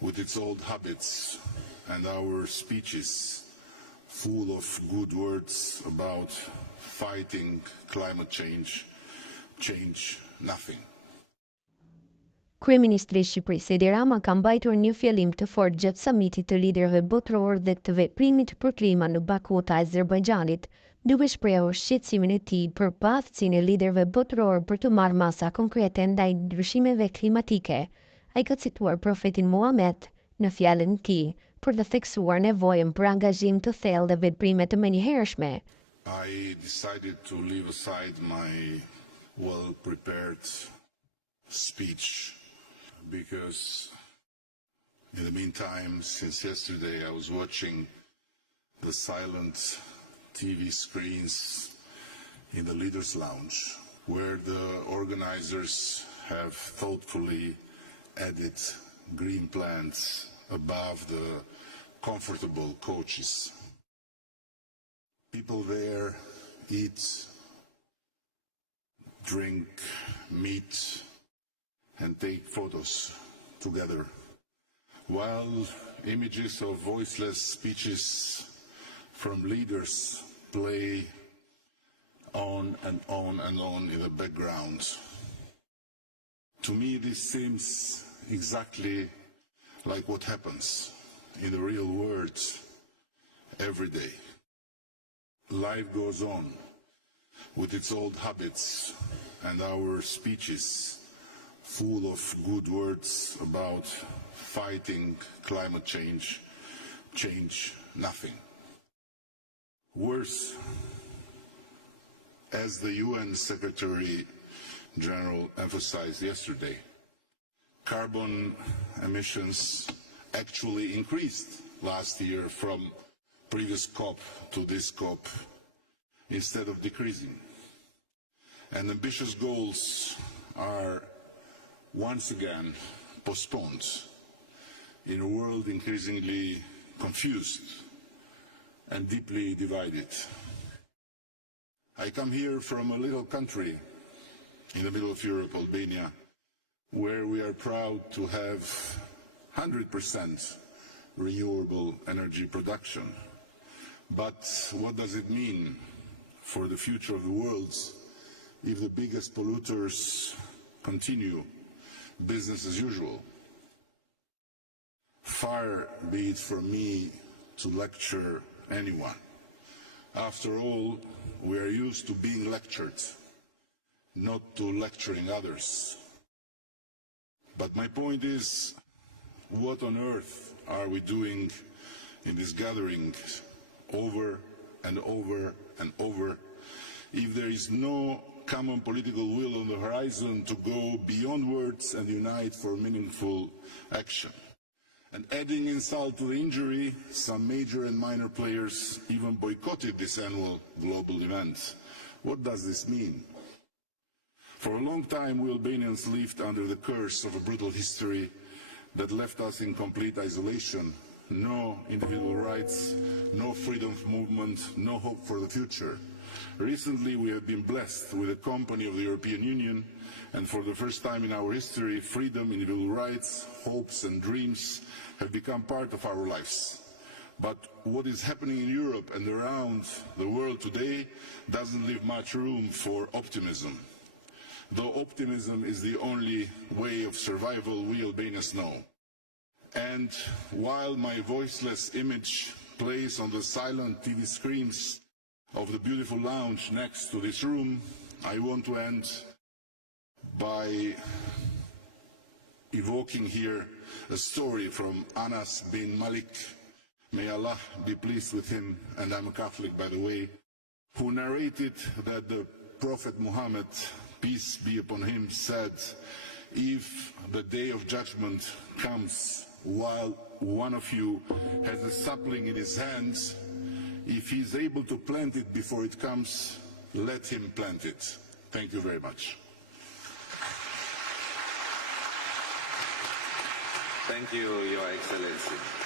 with its old habits and our speeches full of good words about fighting climate change, change nothing. Kryeministri i Shqipërisë Edi Rama ka mbajtur një fjalim të fortë gjatë samitit të liderëve botërorë dhe të veprimit për klima në Baku të Azerbajxhanit, duke shprehur shqetësimin e tij për paaftësinë e liderëve botërorë për të marrë masa konkrete ndaj ndryshimeve klimatike. Ai ka cituar Profetin Muhamed në fjalën e tij për të theksuar nevojën për angazhim të thellë dhe veprime të menjëhershme. I decided to leave aside my well-prepared speech because in the meantime, since yesterday, I was watching the silent TV screens in the Leaders' Lounge, where the organizers have thoughtfully added green plants above the comfortable couches. People there eat, drink, meet, and take photos together, while images of voiceless speeches from leaders play on and on and on in the background. To me, this seems exactly like what happens in the real world every day. Life goes on with its old habits and our speeches full of good words about fighting climate change, change nothing. Worse, as the UN Secretary General emphasized yesterday, carbon emissions actually increased last year from previous COP to this COP instead of decreasing. And ambitious goals are once again postponed in a world increasingly confused and deeply divided. I come here from a little country in the middle of Europe, Albania, where we are proud to have 100% renewable energy production. But what does it mean for the future of the world if the biggest polluters continue business as usual? Far be it from me to lecture anyone. After all, we are used to being lectured, not to lecturing others. But my point is, what on earth are we doing in this gathering over and over and over if there is no common political will on the horizon to go beyond words and unite for meaningful action? And adding insult to the injury, some major and minor players even boycotted this annual global event. What does this mean? For a long time, we Albanians lived under the curse of a brutal history that left us in complete isolation. No individual rights, no freedom of movement, no hope for the future. Recently, we have been blessed with the company of the European Union, and for the first time in our history, freedom, individual rights, hopes and dreams have become part of our lives. But what is happening in Europe and around the world today doesn't leave much room for optimism. Though optimism is the only way of survival we Albanians know. And while my voiceless image plays on the silent TV screens of the beautiful lounge next to this room, I want to end by evoking here a story from Anas bin Malik, may Allah be pleased with him, and I'm a Catholic by the way, who narrated that the Prophet Muhammad, peace be upon him, said, if the day of judgment comes while one of you has a sapling in his hands, if he is able to plant it before it comes, let him plant it. Thank you very much. Thank you, Your Excellency.